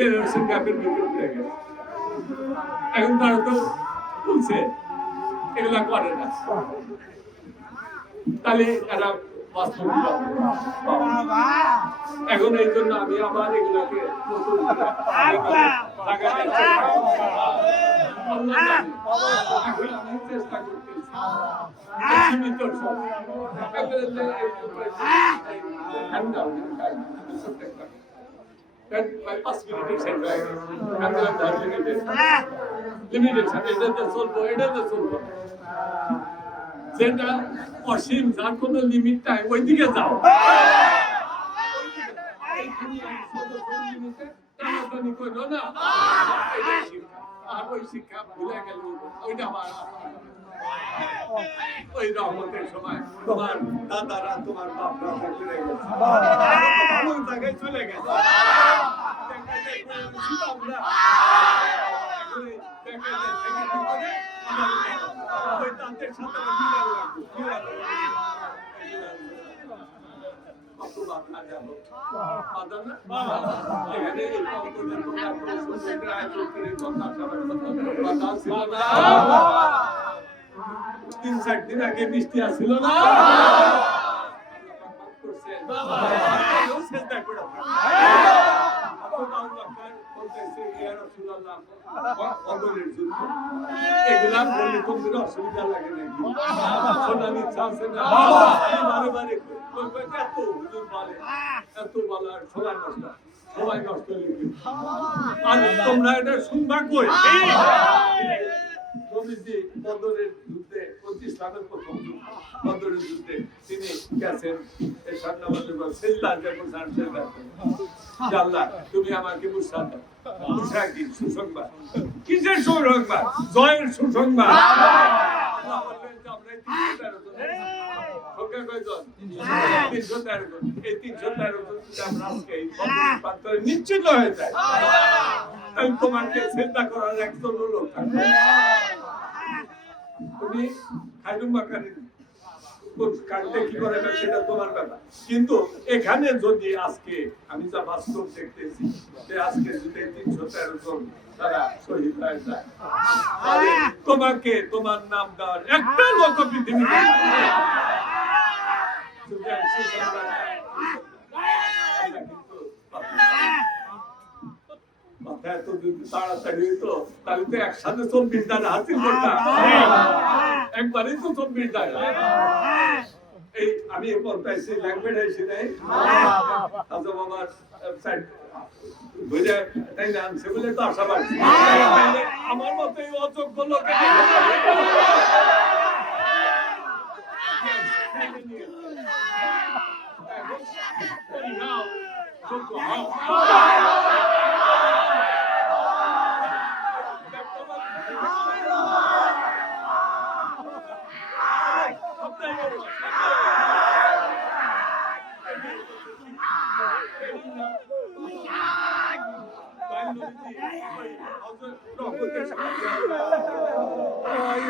পড়ে গেছে এখন তারা তো বলছে, এগুলা করে না। তাহলে এরা এখন এই জন্য আমি আবার এগুলাকে চেষ্টা করতেছি। সীমিত সময়। এগুলো যে এই উপরে এই handout, এই ছোট্ট একটা। কারণ প্রায় পাঁচ মিনিটের শেষ হয়ে গেছে। আমি limited." Limited, এটাতে চলবো, এটাতে চলবো। যেটা অসীম যার কোনো লিমিট নাই যাও না এটাই শিক্ষা। আর ওই শিক্ষা ভুলে গেল ওইটা আবার ওই রহমতের সময় তোমার দাদারা তোমার বাপরা চলে গেছে ভালো জায়গায় চলে গেছে ছিলাম না। এখন এই ব্যাংকের থেকে কি করে? আমার ওই তান্ত্রিক সাথে আমার মিলান লাগবে, মিলান লাগবে। কত বাধা গেল। বাধা না? এখানে এই কম্পিউটার তোমরা কোনো সুন্দর আয়োজন করে কথা সবার সাথে কথা ছিল না। তিন চার দিন আগে বৃষ্টি আসছিল না। এগুলা বললে তোমাদের অসুবিধা লাগে নাকি? শোনার ইচ্ছা আছে না বারে বারে কই, কই, এত হুজুর বলে এত বলার সবাই নষ্ট। সবাই নষ্ট লিখে আর তোমরা এটা শুনবা কই? নবীজি বদরের যুদ্ধে প্রথম বদরের যুদ্ধে তিনি গেছেন। এই সান্নাবাদের পর সেল্লা যখন সান সেল্লা আল্লাহ তুমি আমাকে মুসা দাও। মুসা কি? সুসংবাদ। কিসের সুসংবাদ? জয়ের সুসংবাদ। আল্লাহ বললেন যে আমরা এই 313 জন সংখ্যা কয়জন? 313 জন। এই 313 জন যদি আমরা আজকে এই বদরের প্রান্তরে নিশ্চিত হয়ে। যায় তোমাকে চিন্তা করার একজন লোক তুমি কাটতে কি করে সেটা তোমার কথা কিন্তু এখানে যদি আজকে আমি যা বাস্তব দেখতেছি যে আজকে যদি তিনশো তেরো জন তোমাকে তোমার নাম দেওয়ার একটা লোক পৃথিবীতে নেই। সুতরাং সুসংবাদ আমরা কিন্তু পাবো না। মাথায় এত যদি তাড়াতাড়ি হইতো তাহলে তো একসাথে চব্বিশ দান হাসিল করতাম একবারই তো চব্বিশ দান এই আমি পর্দায় সেই ল্যাঙ্গুয়েজ আইসি নাই আজম আমার সাইড বুঝে তাই না আনছে বলে তো আশা আমার মতো এই অযোগ্য লোকে যোগ্য হও ওই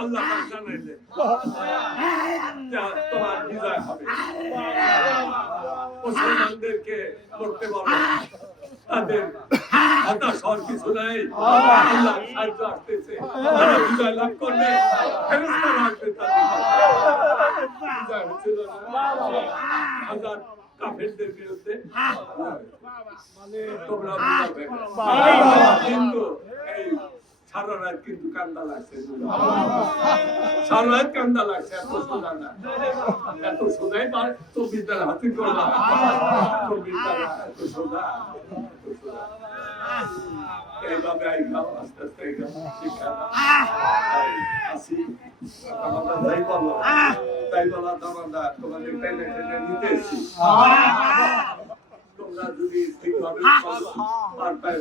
আল্লাহ পাক জানাইলেন, তোমার বিজয় হবে। মুসলমানদেরকে করতে বলো। তাদের হতাশ হওয়ার কিছু নাই। আল্লাহ সাহায্য আসতেছে। তারা বিজয় লাভ করবে। ফেরেশতারা আসবে তাদের বিজয় হচ্ছিল হাজার কাফেরদের বিরুদ্ধে। তোমরা কিন্তু সারা রাত কিন্তু কান্দা লাগছে সারা রাত কান্দা লাগছে এত সোজা না। এত সোজাই পার চব্বিশ দ্বারা হাতে করলাম চব্বিশ দ্বারা এত সোজা এইভাবে আই খাও আস্তে আস্তে শিক্ষা আসি। আমাদের বলো। তাই বলা তোমাদের তোমাদের টেনে টেনে নিতে এসছি। তোমরা যদি ঠিকভাবে পার পায়ে।